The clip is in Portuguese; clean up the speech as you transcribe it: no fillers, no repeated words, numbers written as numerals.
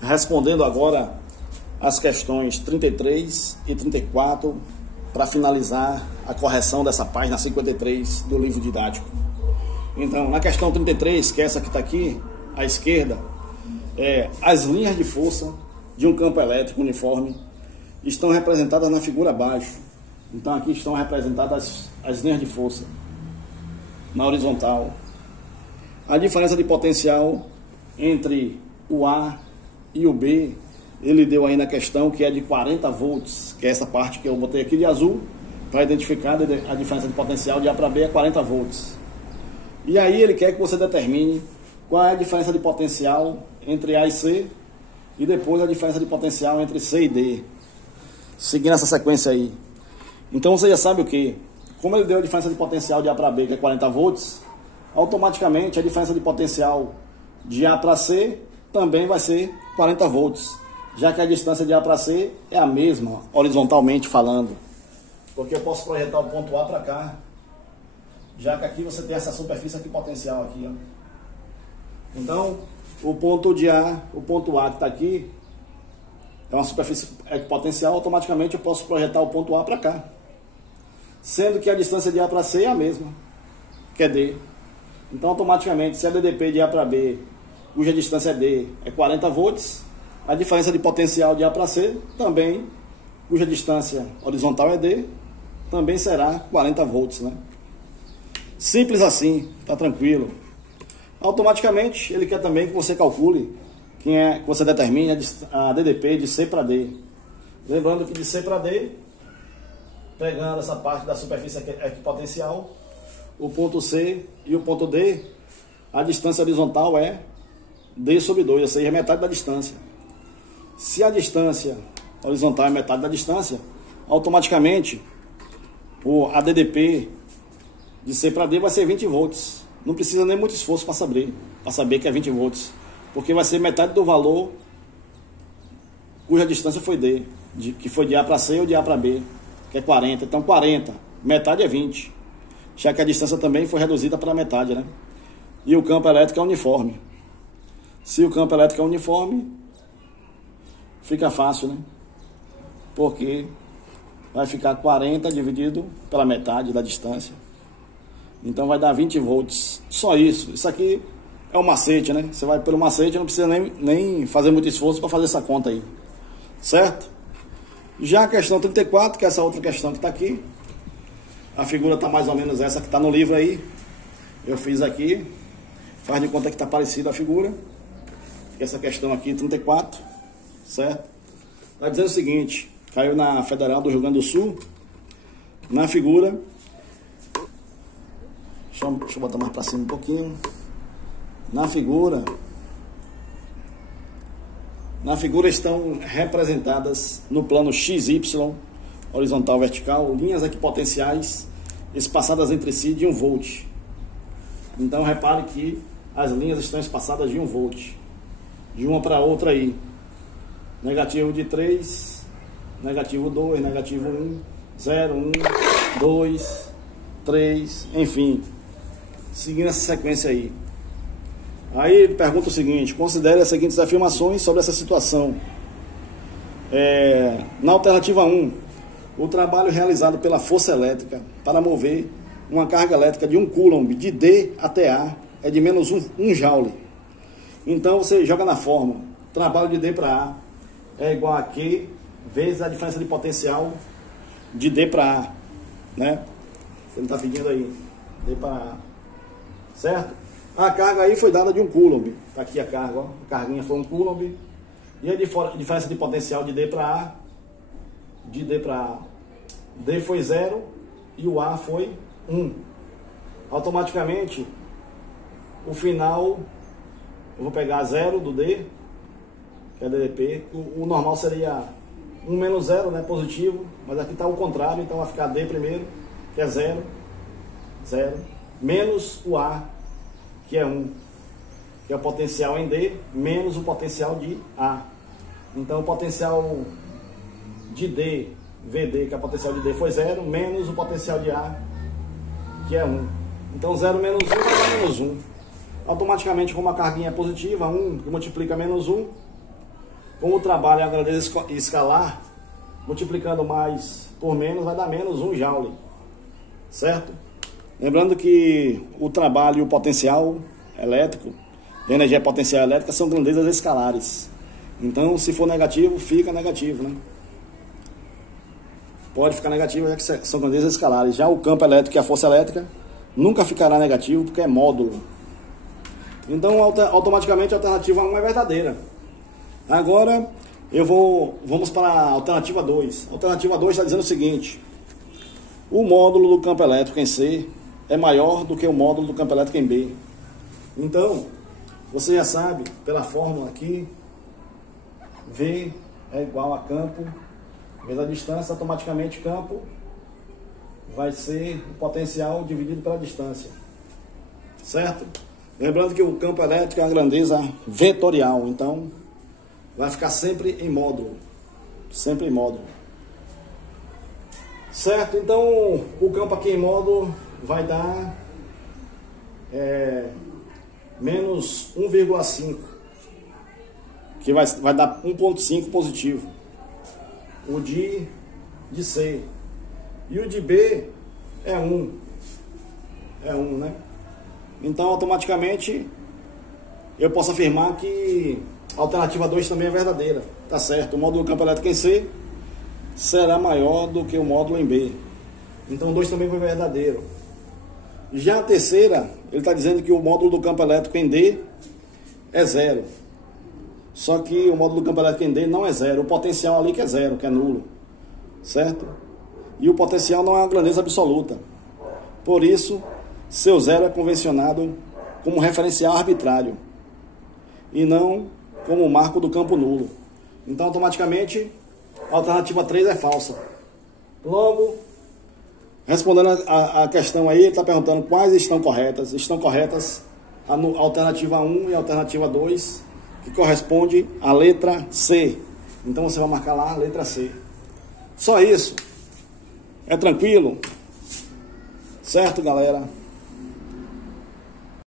Respondendo agora as questões 33 e 34 para finalizar a correção dessa página 53 do livro didático. Então, na questão 33, que é essa que está aqui, à esquerda, as linhas de força de um campo elétrico uniforme estão representadas na figura abaixo. Então, aqui estão representadas as linhas de força na horizontal. A diferença de potencial entre o A e o B, ele deu aí na questão que é de 40 volts, que é essa parte que eu botei aqui de azul, para identificar a diferença de potencial de A para B é 40 volts. E aí ele quer que você determine qual é a diferença de potencial entre A e C, e depois a diferença de potencial entre C e D, seguindo essa sequência aí. Então você já sabe o que? Como ele deu a diferença de potencial de A para B, que é 40 volts, automaticamente a diferença de potencial de A para C também vai ser 40 volts, já que a distância de A para C é a mesma, horizontalmente falando. Porque eu posso projetar o ponto A para cá, já que aqui você tem essa superfície aqui potencial aqui, ó. Então, o ponto A que está aqui, é uma superfície equipotencial, automaticamente eu posso projetar o ponto A para cá. Sendo que a distância de A para C é a mesma, que é D. Então, automaticamente, se a DDP de A para B, cuja distância é D, é 40 volts, a diferença de potencial de A para C também, cuja distância horizontal é D, também será 40 volts, né? Simples assim, tá tranquilo. Automaticamente, ele quer também que você calcule, que você determine a DDP de C para D. Lembrando que de C para D, pegando essa parte da superfície equipotencial, o ponto C e o ponto D, a distância horizontal é D sobre 2, ou seja, metade da distância. Se a distância horizontal é metade da distância, automaticamente a DDP de C para D vai ser 20 volts. Não precisa nem muito esforço para saber que é 20 volts, porque vai ser metade do valor cuja distância foi D, que foi de A para C ou de A para B, que é 40. Então 40, metade é 20, já que a distância também foi reduzida para metade, né? E o campo elétrico é uniforme. Se o campo elétrico é uniforme, fica fácil, né? Porque vai ficar 40 dividido pela metade da distância. Então vai dar 20 volts. Só isso. Isso aqui é um macete, né? Você vai pelo macete, não precisa nem fazer muito esforço para fazer essa conta aí. Certo? Já a questão 34, que é essa outra questão que está aqui. A figura está mais ou menos essa que está no livro aí. Eu fiz aqui. Faz de conta que está parecida a figura. Essa questão aqui, 34. Certo? Vai dizer o seguinte. Caiu na Federal do Rio Grande do Sul. Na figura... Deixa eu botar mais para cima um pouquinho. Na figura estão representadas no plano XY, horizontal vertical, linhas equipotenciais espaçadas entre si de 1 volt. Então repare que as linhas estão espaçadas de 1 volt, de uma para outra aí. Negativo de 3, negativo 2, negativo 1, 0, 1, 2, 3, enfim. Seguindo essa sequência aí. Aí ele pergunta o seguinte: considere as seguintes afirmações sobre essa situação. Na alternativa 1, o trabalho realizado pela força elétrica para mover uma carga elétrica de 1 coulomb de D até A é de menos 1 joule. Então você joga na fórmula: trabalho de D para A é igual a Q vezes a diferença de potencial de D para A, né? Ele está pedindo aí D para A. Certo? A carga aí foi dada de 1 coulomb. Está aqui a carga, ó. A carguinha foi 1 coulomb. E a diferença de potencial de D para A, de D para A. D foi 0 e o A foi 1. Automaticamente, o final, eu vou pegar 0 do D, que é DDP. O normal seria 1 menos 0, né? Positivo. Mas aqui está o contrário, então vai ficar D primeiro, que é 0. 0. Menos o A, que é 1, que é o potencial em D, menos o potencial de A. Então o potencial de D, VD, que é o potencial de D, foi 0, menos o potencial de A, que é 1. Então 0 menos 1 vai dar menos 1. Automaticamente, como a carguinha é positiva, 1 que multiplica menos 1, com o trabalho e a grandeza escalar, multiplicando mais por menos, vai dar menos 1 joule, certo? Lembrando que o trabalho e o potencial elétrico, a energia potencial elétrica, são grandezas escalares. Então, se for negativo, fica negativo, né? Pode ficar negativo, já que são grandezas escalares. Já o campo elétrico e a força elétrica nunca ficará negativo, porque é módulo. Então, automaticamente, a alternativa 1 é verdadeira. Agora, vamos para a alternativa 2. A alternativa 2 está dizendo o seguinte: o módulo do campo elétrico em C é maior do que o módulo do campo elétrico em B. Então, você já sabe, pela fórmula aqui, V é igual a campo vezes a distância, automaticamente campo vai ser o potencial dividido pela distância, certo? Lembrando que o campo elétrico é uma grandeza vetorial, então vai ficar sempre em módulo, certo? Então o campo aqui em módulo vai dar menos 1,5, que vai dar 1,5 positivo, o de C, e o de B é 1, né? Então automaticamente eu posso afirmar que a alternativa 2 também é verdadeira, tá certo? O módulo do campo elétrico em C será maior do que o módulo em B, então 2 também foi verdadeiro. Já a terceira, ele está dizendo que o módulo do campo elétrico em D é 0. Só que o módulo do campo elétrico em D não é 0. O potencial ali que é 0, que é nulo. Certo? E o potencial não é uma grandeza absoluta. Por isso, seu 0 é convencionado como referencial arbitrário e não como marco do campo nulo. Então, automaticamente, a alternativa 3 é falsa. Logo, respondendo a questão aí, ele está perguntando quais estão corretas. Estão corretas a alternativa 1 e a alternativa 2, que corresponde à letra C. Então você vai marcar lá a letra C. Só isso. É tranquilo? Certo, galera?